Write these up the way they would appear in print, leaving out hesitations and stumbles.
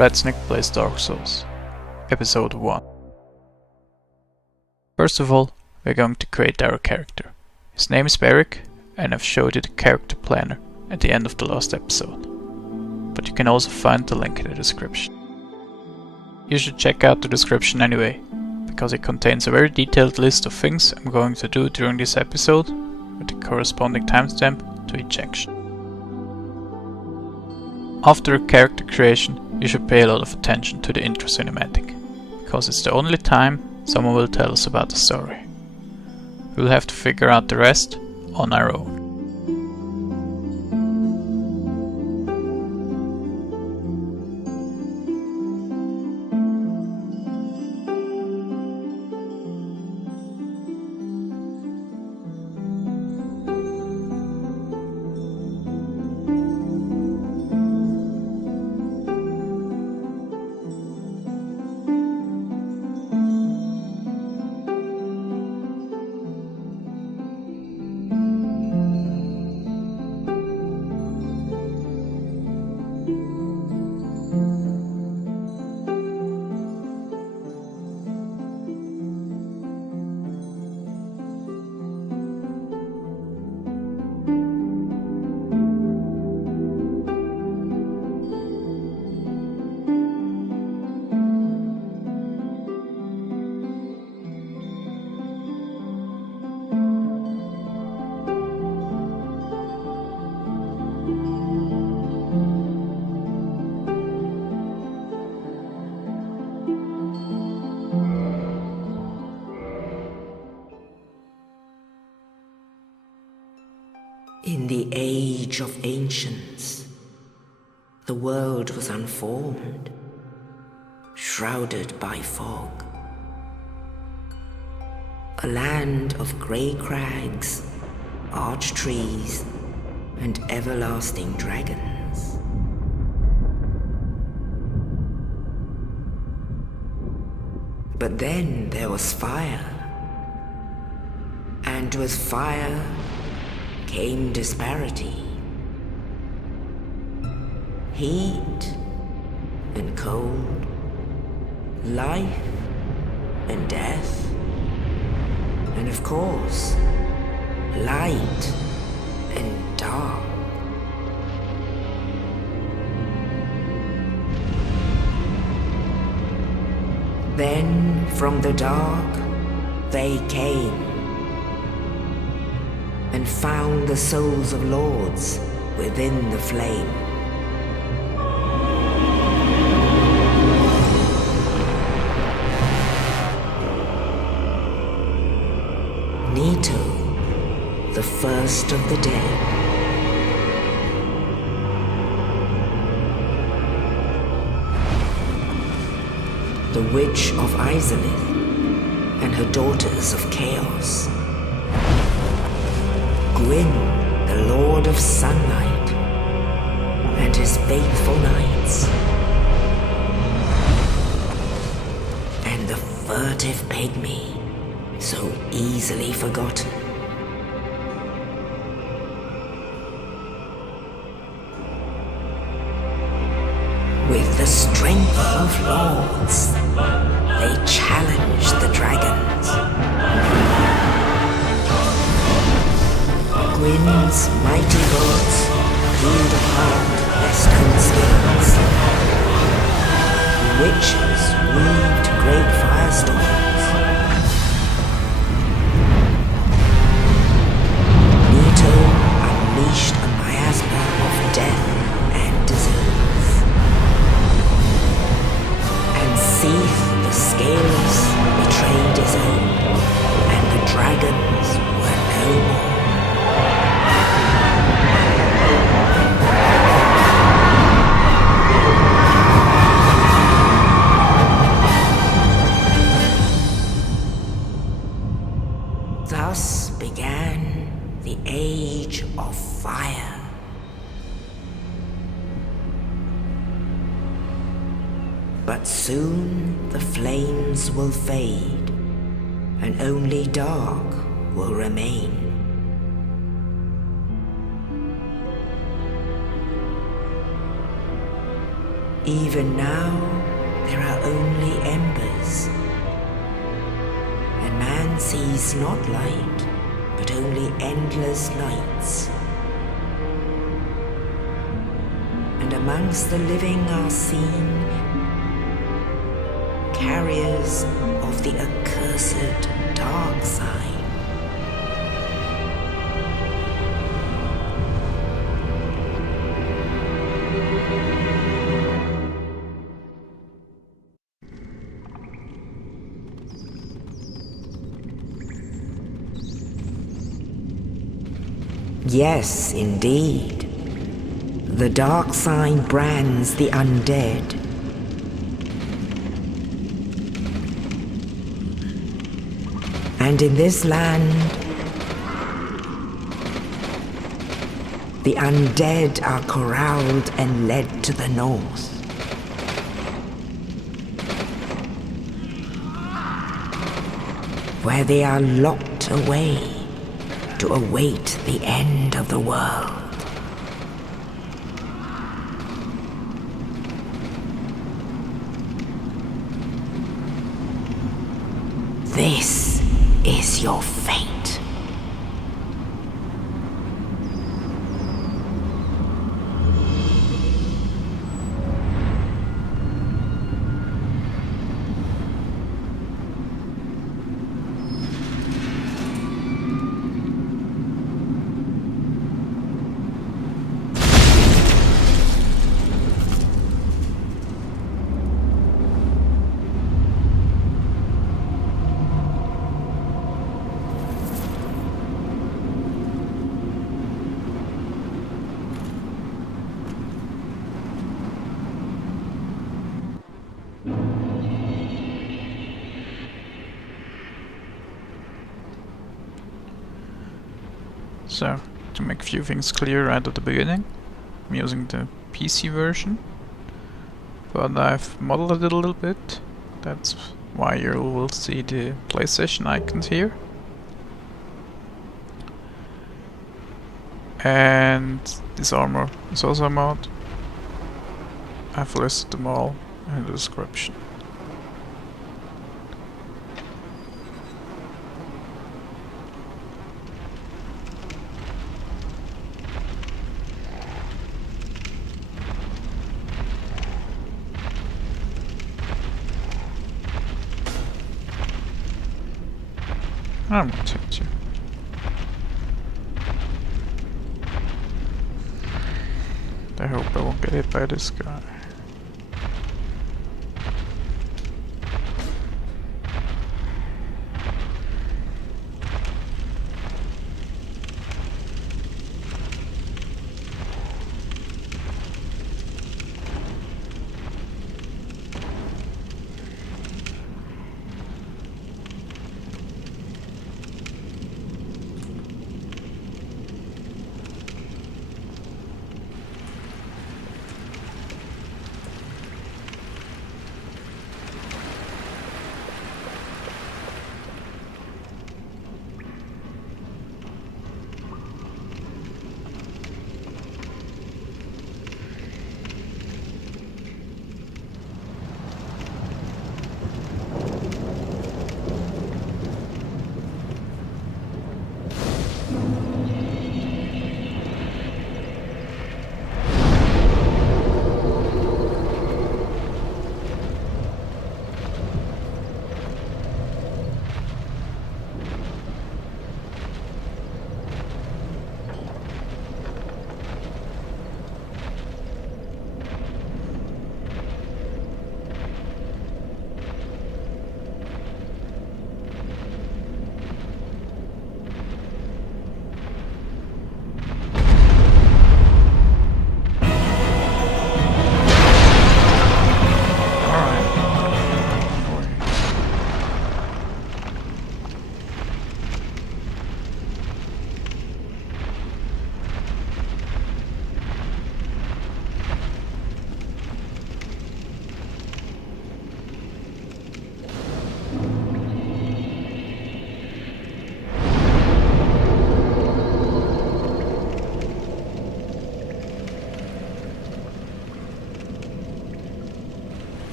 r3zn1k plays Dark Souls, Episode 1. First of all, we're going to create our character. His name is Beric, and I've showed you the character planner at the end of the last episode, but you can also find the link in the description. You should check out the description anyway, because it contains a very detailed list of things I'm going to do during this episode, with the corresponding timestamp to each action. After a character creation, you should pay a lot of attention to the intro cinematic, because it's the only time someone will tell us about the story. We'll have to figure out the rest on our own. In the age of ancients, the world was unformed, shrouded by fog. A land of grey crags, arch trees, and everlasting dragons. But then there was fire, and with fire came disparity. Heat and cold, life and death, and of course, light and dark. Then from the dark they came and found the souls of lords within the flame. Nito, the first of the dead. The Witch of Izalith and her daughters of Chaos. Gwyn, the Lord of Sunlight, and his faithful knights. And the furtive pygmy, so easily forgotten. With the strength of lords, they challenged the dragons. Gwyn's mighty bullets peeled apart their stone skins. The witches weaved great firestorms. Nito unleashed a miasma of death and disease. And Seath the Scaleless betrayed his own, and the dragons were no more. Thus began the Age of Fire. But soon the flames will fade, and only dark will remain. Even now, there are only embers. And man sees not light, but only endless lights. And amongst the living are seen carriers of the accursed dark side. Yes, indeed. The dark sign brands the undead. And in this land, the undead are corralled and led to the north. Where they are locked away to await the end of the world. This is your fate. So, to make a few things clear right at the beginning, I'm using the PC version, but I've modeled it a little bit. That's why you will see the PlayStation icons here. And this armor is also a mod. I've listed them all in the description. I'm gonna hit you. I hope I won't get hit by this guy.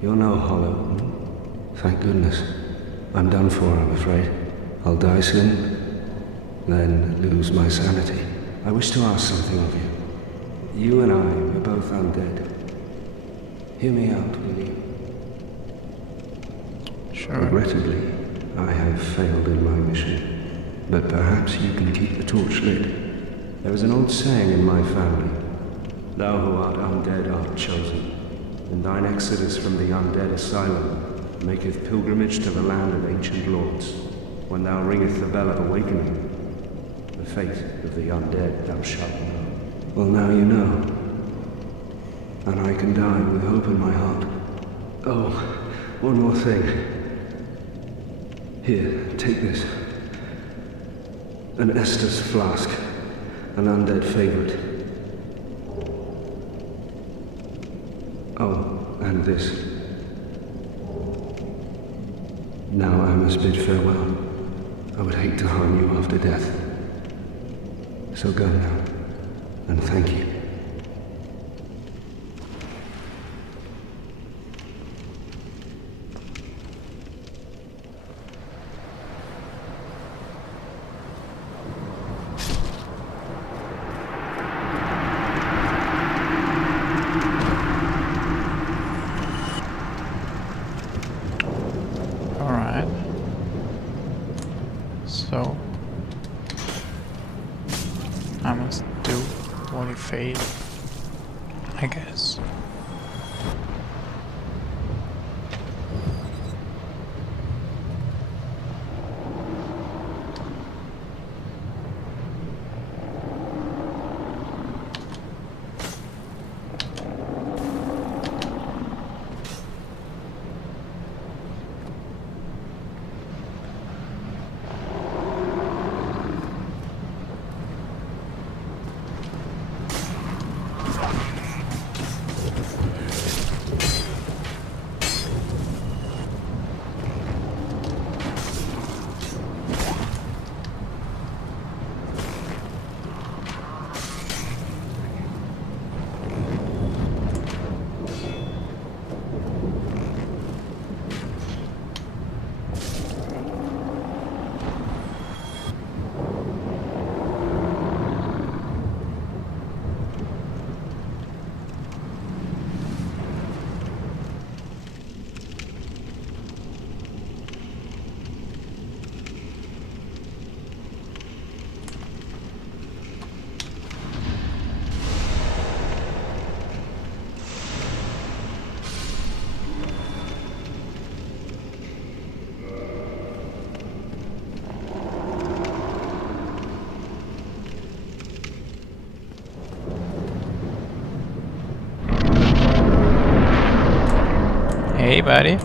You're no hollow. Thank goodness. I'm done for, I'm afraid. I'll die soon, then lose my sanity. I wish to ask something of you. You and I, we're both undead. Hear me out, will you? Sure. Regrettably, I have failed in my mission, but perhaps you can keep the torch lit. There is an old saying in my family, thou who art undead art chosen, and thine exodus from the undead asylum maketh pilgrimage to the land of ancient lords. When thou ringeth the bell of awakening, the fate of the undead thou shalt know. Well, now you know, and I can die with hope in my heart. Oh, one more thing. Here, take this. An Estus flask, an undead favorite. Oh, and this. Now I must bid farewell. I would hate to harm you after death. So go now, and thank you. So I must do what he failed, I guess. Hey, buddy.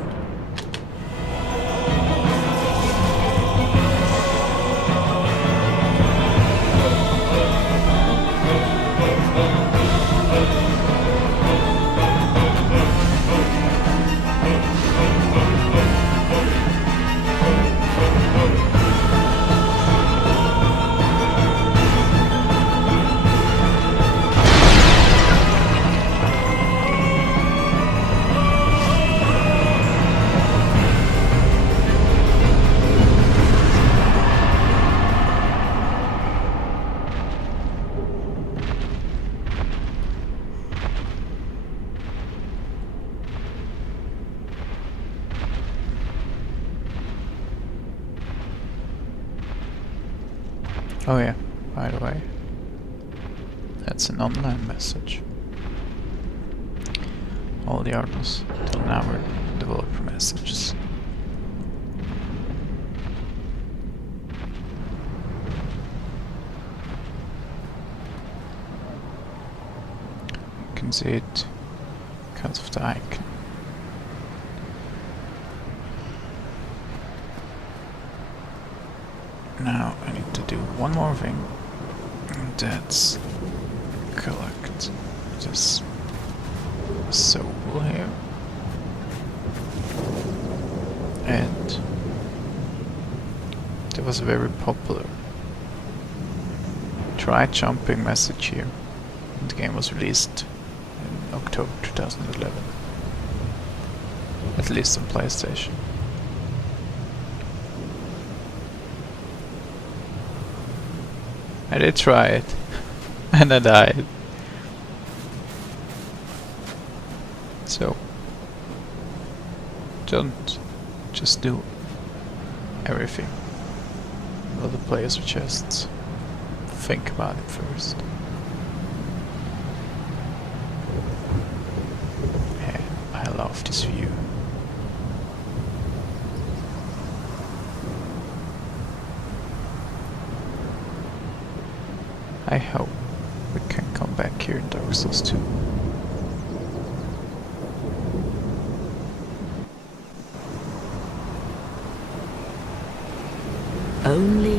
Oh yeah, by the way, that's an online message. All the others till now were developer messages. You can see it because of the icon. Now I need to do one more thing, and that's collect this soul here. And there was a very popular try jumping message here. And the game was released in October 2011. At least on PlayStation. I did try it. And I died. So, don't just do everything what the player suggests. Think about it first. Yeah, I love this view. I hope we can come back here in Dark Souls 2. Only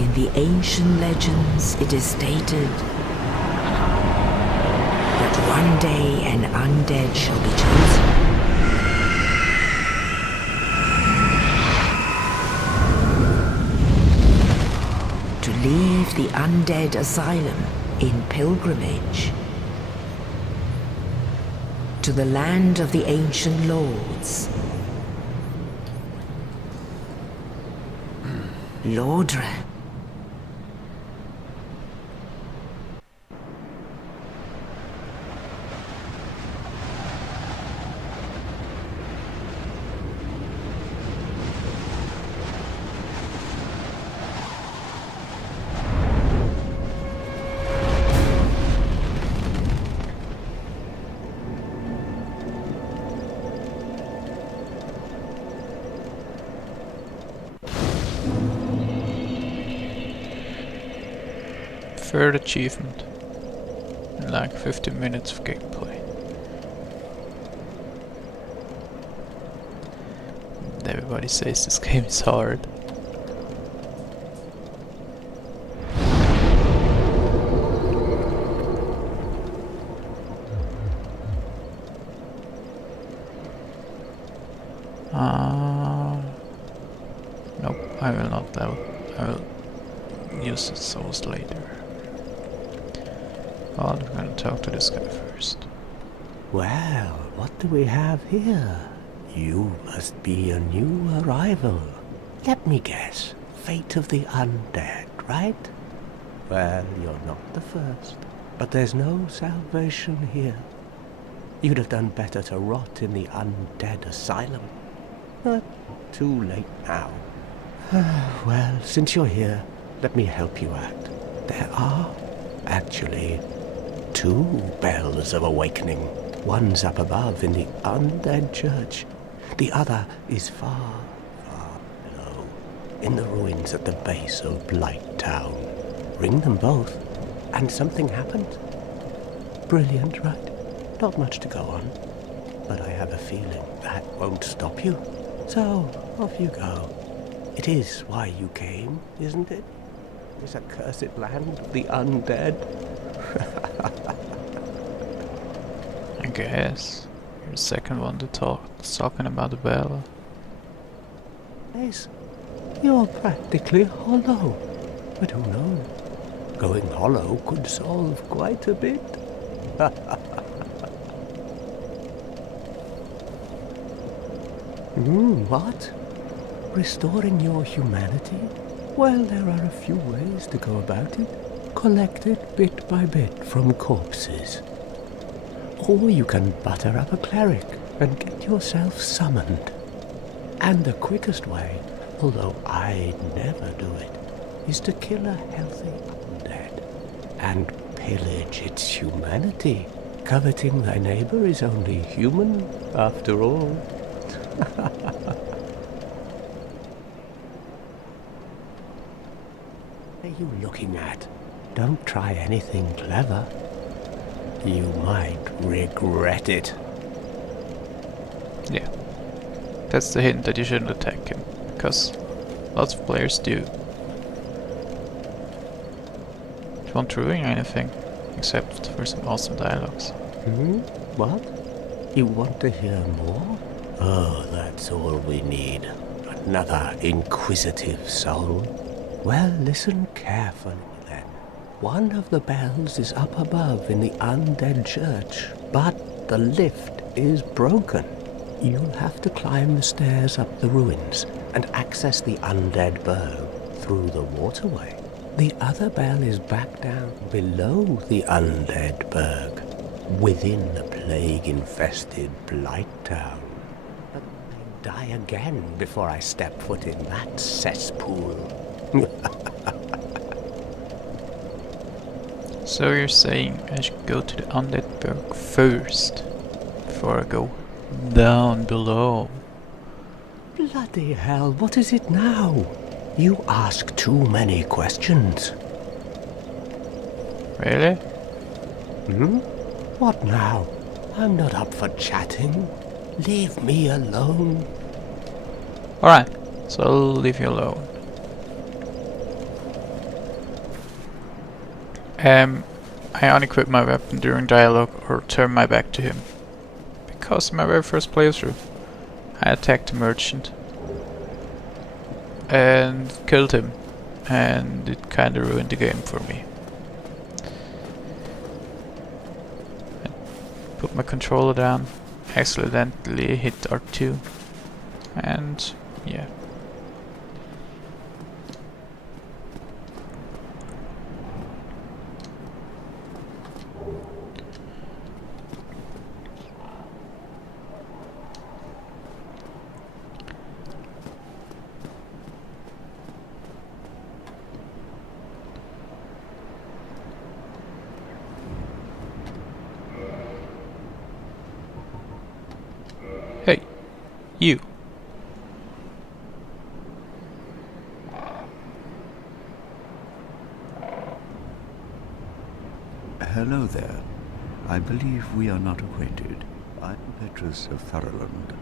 in the ancient legends it is stated that one day an undead shall be chosen. To leave the undead asylum in pilgrimage to the land of the ancient lords. Lordran. Third achievement in like 15 minutes of gameplay. And everybody says this game is hard. Nope, I will not level. I will use the souls later. Well, I'm gonna talk to this guy first. Well, what do we have here? You must be a new arrival. Let me guess. Fate of the undead, right? Well, you're not the first. But there's no salvation here. You'd have done better to rot in the undead asylum. But too late now. Well, since you're here, let me help you out. There are, actually, 2 bells of awakening. One's up above in the undead church. The other is far, far below, in the ruins at the base of Blight Town. Ring them both, and something happens. Brilliant, right? Not much to go on, but I have a feeling that won't stop you. So, off you go. It is why you came, isn't it? This accursed land of the undead. I guess. You're the second one to talking about the bell. Yes, you're practically hollow. But who knows? Going hollow could solve quite a bit. What? Restoring your humanity? Well, there are a few ways to go about it. Collect it bit by bit from corpses. Or you can butter up a cleric and get yourself summoned. And the quickest way, although I'd never do it, is to kill a healthy undead and pillage its humanity. Coveting thy neighbor is only human, after all. What are you looking at? Don't try anything clever. You might regret it. Yeah. That's the hint that you shouldn't attack him, because lots of players do. Do you want to ruin anything? Except for some awesome dialogues. What? You want to hear more? Oh, that's all we need. Another inquisitive soul. Well, listen carefully then. One of the bells is up above in the undead church, but the lift is broken. You'll have to climb the stairs up the ruins and access the undead burg through the waterway. The other bell is back down below the undead burg, within the plague-infested Blight Town. But I'd die again before I step foot in that cesspool. So you're saying I should go to the Undead Burg first, before I go down below? Bloody hell, what is it now? You ask too many questions. Really? What now? I'm not up for chatting. Leave me alone. Alright, so I'll leave you alone. I unequip my weapon during dialogue or turn my back to him. Because in my very first playthrough, I attacked a merchant and killed him, and it kinda ruined the game for me. I put my controller down, accidentally hit R2, and yeah. Hey, you. Hello there. I believe we are not acquainted. I'm Petrus of Thorolund.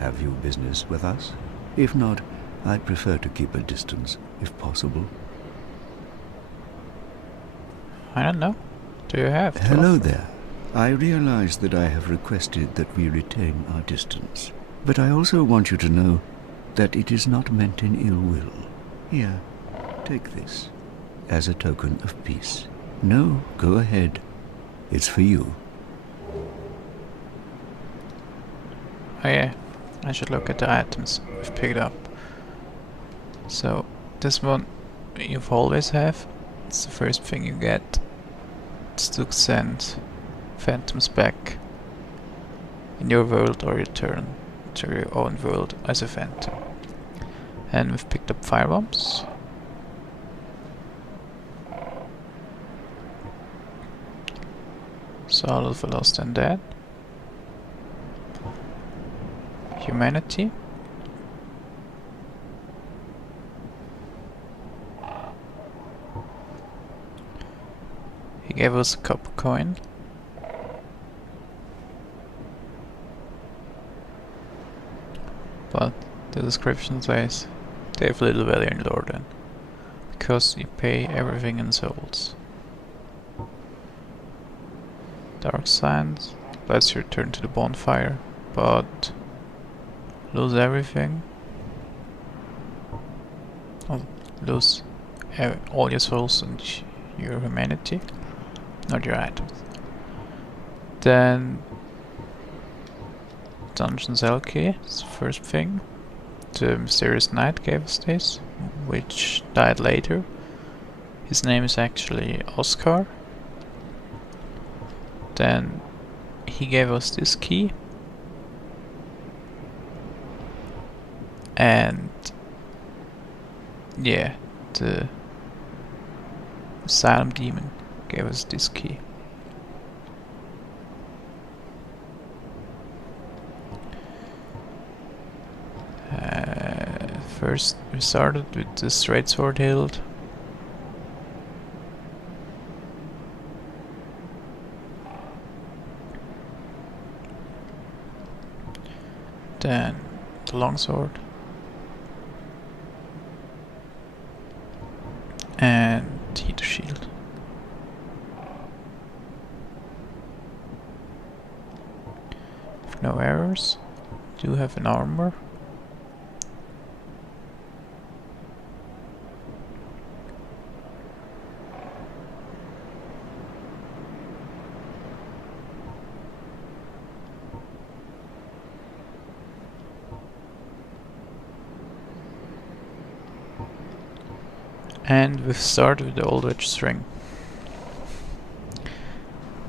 Have you business with us? If not, I'd prefer to keep a distance, if possible. I don't know. Do you have to Hello offer? there. I realize that I have requested that we retain our distance, but I also want you to know that it is not meant in ill will. Here, take this, as a token of peace. No, go ahead. It's for you. Oh yeah, I should look at the items we've picked up. So, this one you've always have. It's the first thing you get. It's to send phantoms back in your world or return to your own world as a phantom. And we've picked up firebombs. Soul of the Lost Undead. Humanity. He gave us a copper coin. But the description says they have little value in Lordran, because you pay everything in souls. Dark Sands lets you return to the bonfire, but lose everything. Oh, lose all your souls and your humanity, not your items. Then Dungeons LK is the first thing. The Mysterious Knight gave us this, which died later. His name is actually Oscar. Then he gave us this key. And yeah, the Asylum Demon gave us this key. First we started with the straight sword hilt. Then the longsword. And heater shield. If no errors, do have an armor. And we've started with the Old Witch's Ring.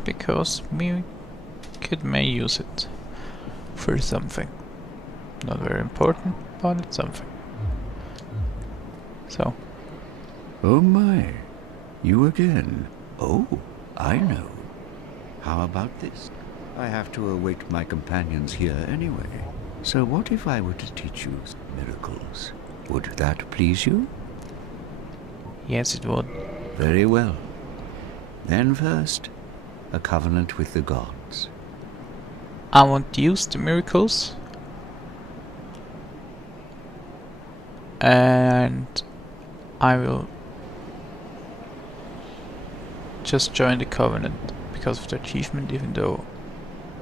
Because we may use it for something. Not very important, but it's something. So. Oh my, you again. Oh, I know. How about this? I have to await my companions here anyway. So what if I were to teach you miracles? Would that please you? Yes, it would. Very well. Then first, a covenant with the gods. I won't use the miracles. And I will just join the covenant because of the achievement, even though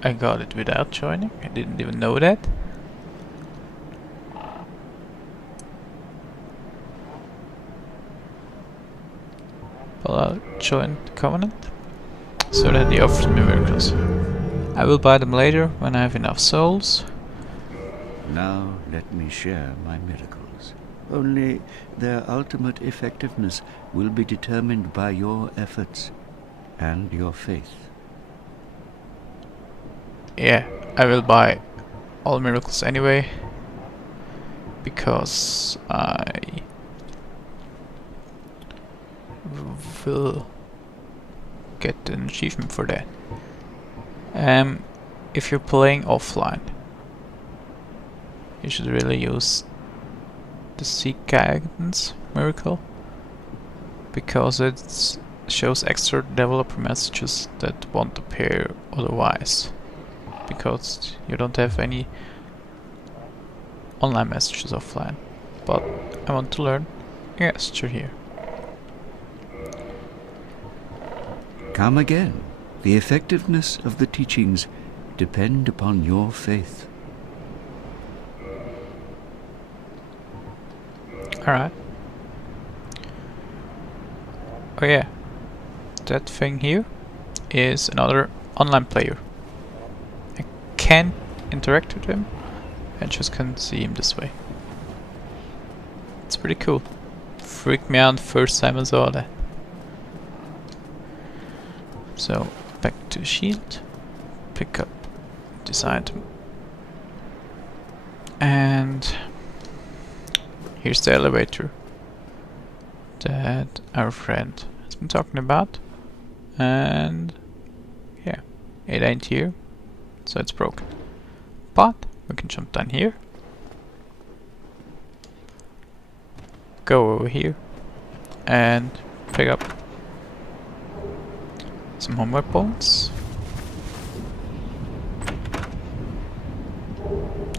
I got it without joining. I didn't even know that. But I'll join the covenant so that he offers me miracles. I will buy them later when I have enough souls. Now let me share my miracles. Only their ultimate effectiveness will be determined by your efforts and your faith. Yeah, I will buy all miracles anyway, because I will get an achievement for that. If you're playing offline, you should really use the Seek Guidance miracle, because it shows extra developer messages that won't appear otherwise, because you don't have any online messages offline. But I want to learn gesture here. Come again. The effectiveness of the teachings depend upon your faith. Alright. Oh yeah, that thing here is another online player. I can't interact with him, I just can see him this way. It's pretty cool. Freaked me out the first time I saw that. So, back to the shield, pick up this item, and here's the elevator that our friend has been talking about, and yeah, it ain't here, so it's broken. But we can jump down here, go over here, and pick up some Homeward bones,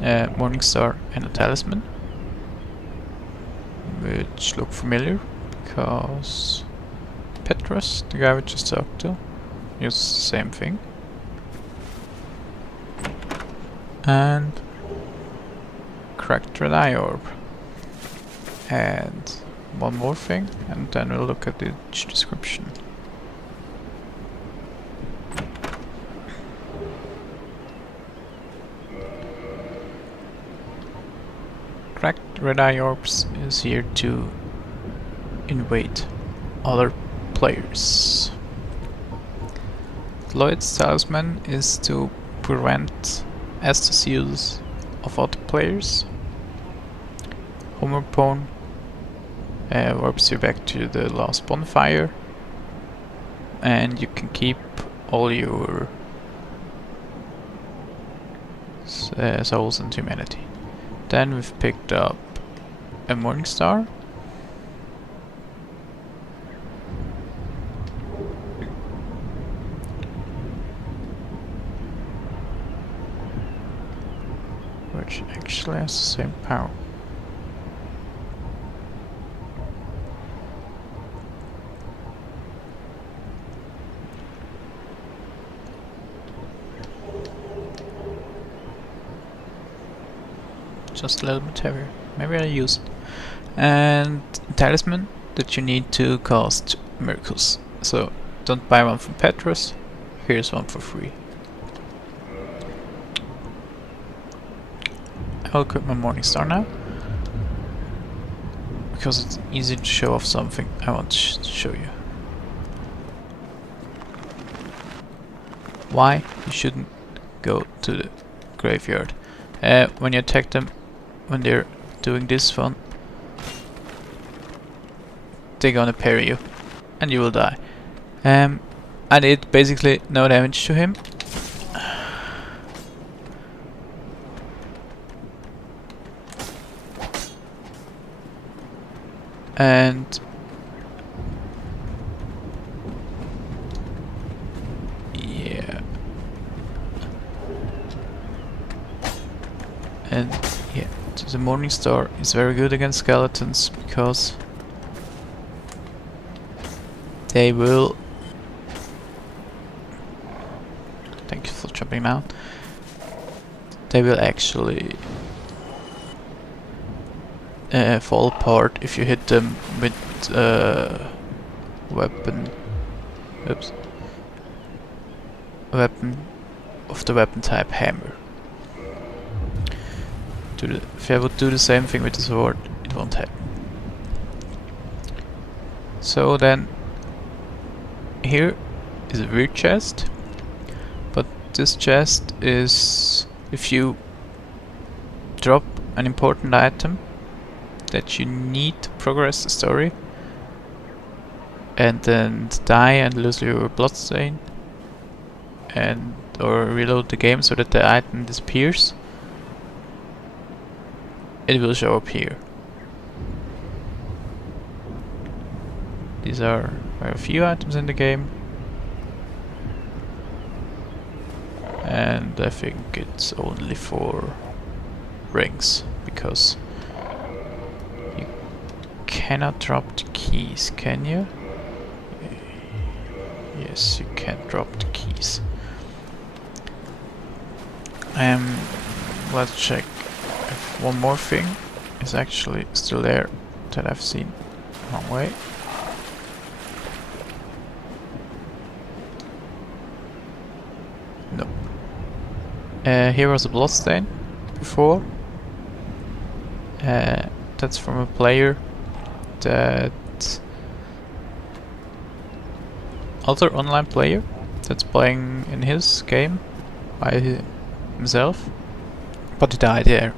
Morningstar and a Talisman, which look familiar because Petrus, the guy we just talked to, uses the same thing. And cracked Red Eye Orb. And one more thing, and then we'll look at each description. Cracked Red Eye Orbs is here to invade other players. Lloyd's Talisman is to prevent Estus use of other players. Homeward warps you back to the last bonfire, and you can keep all your souls and humanity. Then we've picked up a Morningstar, which actually has the same power. Just a little bit heavier. Maybe I'll use it. And Talisman that you need to cast miracles. So don't buy one from Petrus. Here's one for free. I'll equip my Morningstar now. because it's easy to show off something I want to show you. Why you shouldn't go to the graveyard. When you attack them, when they're doing this one, they're gonna parry you, and you will die. I did basically no damage to him. And yeah, so the Morning Star is very good against skeletons because they will. Thank you for jumping down. They will actually fall apart if you hit them with weapon. Oops. Weapon of the weapon type hammer. If I would do the same thing with the sword, it won't happen. So then, here is a weird chest, but this chest is if you drop an important item that you need to progress the story and then die and lose your bloodstain and or reload the game so that the item disappears, it will show up here. These are very few items in the game, and I think it's only for rings because you cannot drop the keys, can you? Yes, you can drop the keys. Let's check if one more thing is actually still there that I've seen a long way. Nope. Here was a bloodstain before. That's from a player that other online player that's playing in his game by himself, but he died there,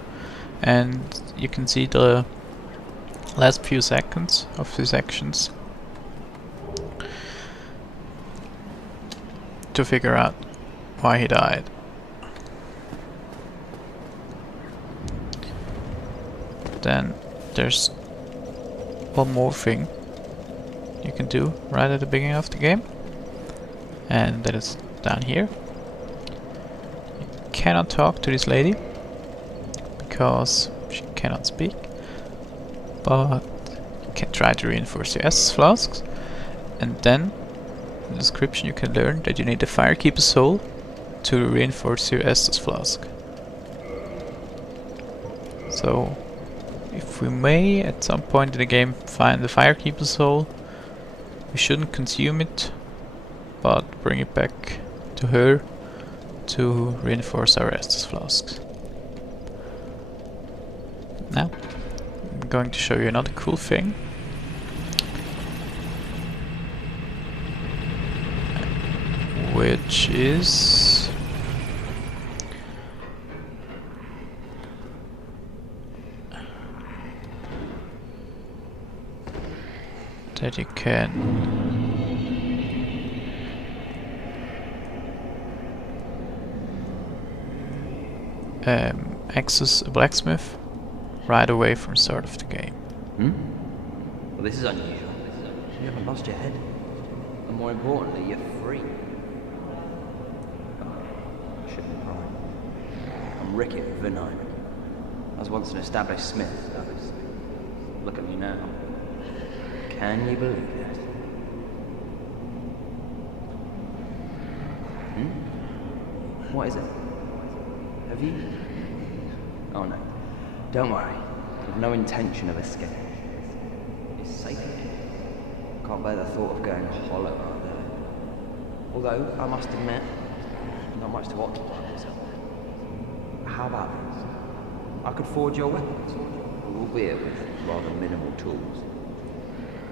and you can see the last few seconds of his actions to figure out why he died. Then there's one more thing you can do right at the beginning of the game, and that is down here. You cannot talk to this lady because she cannot speak, but you can try to reinforce your Estus flasks, and then in the description you can learn that you need a Firekeeper soul to reinforce your Estus flask. So if we may at some point in the game find the Firekeeper soul, we shouldn't consume it, but bring it back to her to reinforce our Estus flasks. Now, I'm going to show you another cool thing. Which is that you can access a blacksmith right away from the start of the game. Well, this is unusual. You haven't lost your head. And more importantly, you're free. Shouldn't be right. I'm Rickert of Vinheim. I was once an established smith. Look at me now. Can you believe it? What is it? Have you? Oh no. Don't worry. I've no intention of escape. It's safe here. Can't bear the thought of going hollow out there. Although, I must admit, not much to occupy myself. How about this? I could forge your weapons. albeit with rather minimal tools.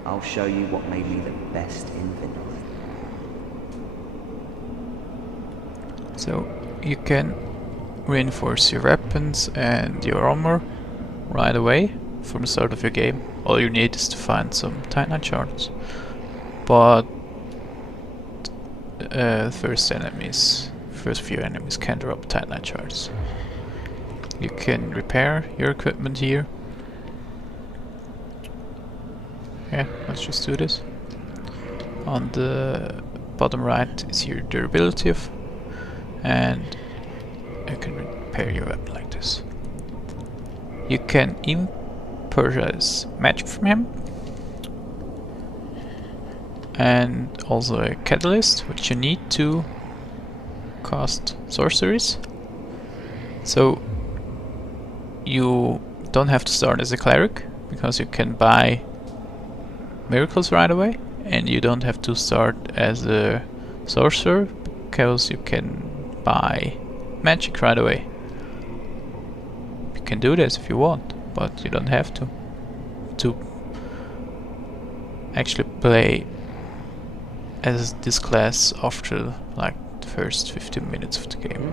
I'll show you what made me the best in Vinheim. So you can reinforce your weapons and your armor right away from the start of your game. All you need is to find some Titanite shards. But first few enemies can drop Titanite shards. You can repair your equipment here. Yeah, let's just do this. On the bottom right is your durability of, and you can repair your weapon like this. You can even purchase magic from him, and also a catalyst, which you need to cast sorceries. So you don't have to start as a cleric, because you can buy miracles right away, and you don't have to start as a sorcerer, because you can buy magic right away. You can do this if you want, but you don't have to actually play as this class after like the first 15 minutes of the game.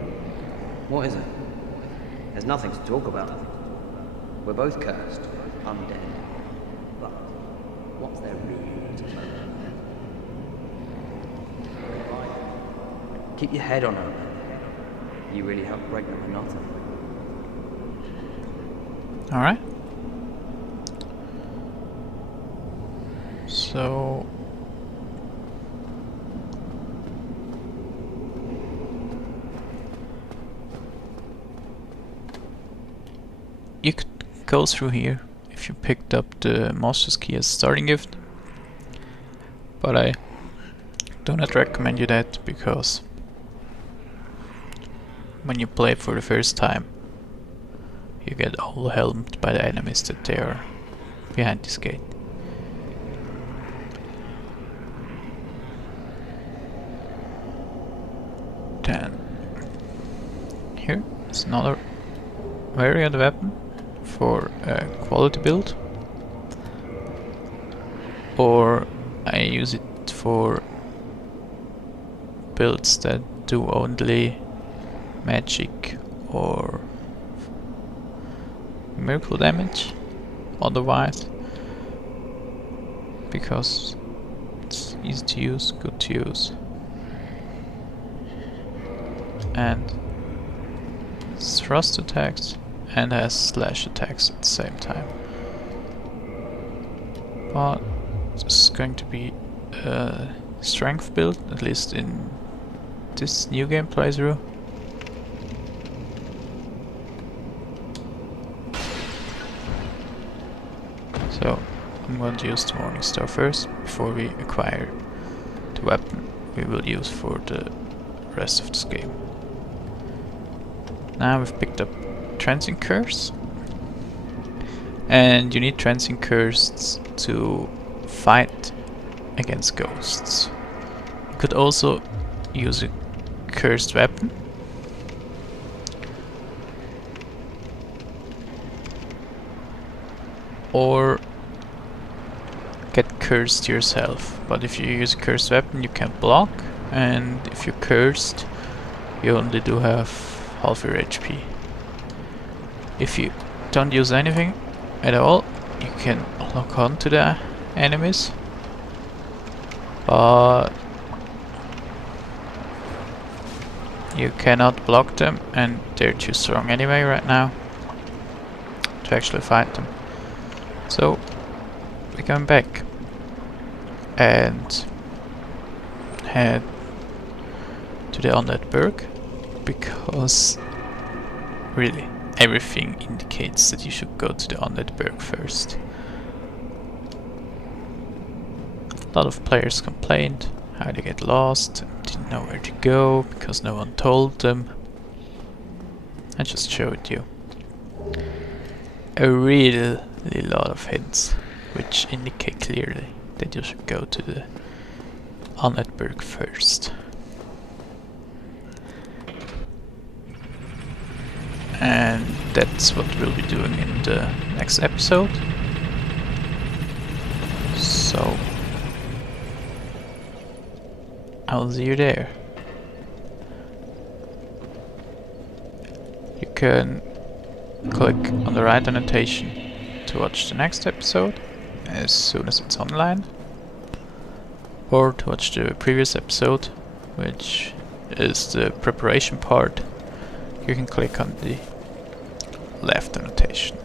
What is it? There's nothing to talk about. We're both cursed, undead. But what's there really to know? Keep your head on her. You really helped break the monotony. Alright. So you could go through here if you picked up the Master's Key as a starting gift, but I do not recommend you that, because when you play for the first time you get overwhelmed by the enemies that they are behind this gate. Then here is another very good weapon for a quality build, or I use it for builds that do only magic or miracle damage otherwise, because it's easy to use, good to use, and it's thrust attacks and has slash attacks at the same time. But this is going to be a strength build, at least in this new game playthrough. So I'm going to use the Morning Star first, before we acquire the weapon we will use for the rest of this game. Now we've picked up Transient Curse, and you need Transient Curse to fight against ghosts. You could also use a cursed weapon, or get cursed yourself. But if you use a cursed weapon you can block, and if you're cursed you only do have half your HP. If you don't use anything at all you can lock on to the enemies, but you cannot block them, and they're too strong anyway right now to actually fight them. So we're going back and head to the Undead Burg, because really everything indicates that you should go to the Undead Burg first. A lot of players complained how they get lost and didn't know where to go because no one told them. I just showed you a really lot of hints which indicate clearly that you should go to the Undead Burg first. And that's what we'll be doing in the next episode. So I'll see you there. You can click on the right annotation to watch the next episode as soon as it's online, or to watch the previous episode, which is the preparation part. You can click on the left annotation.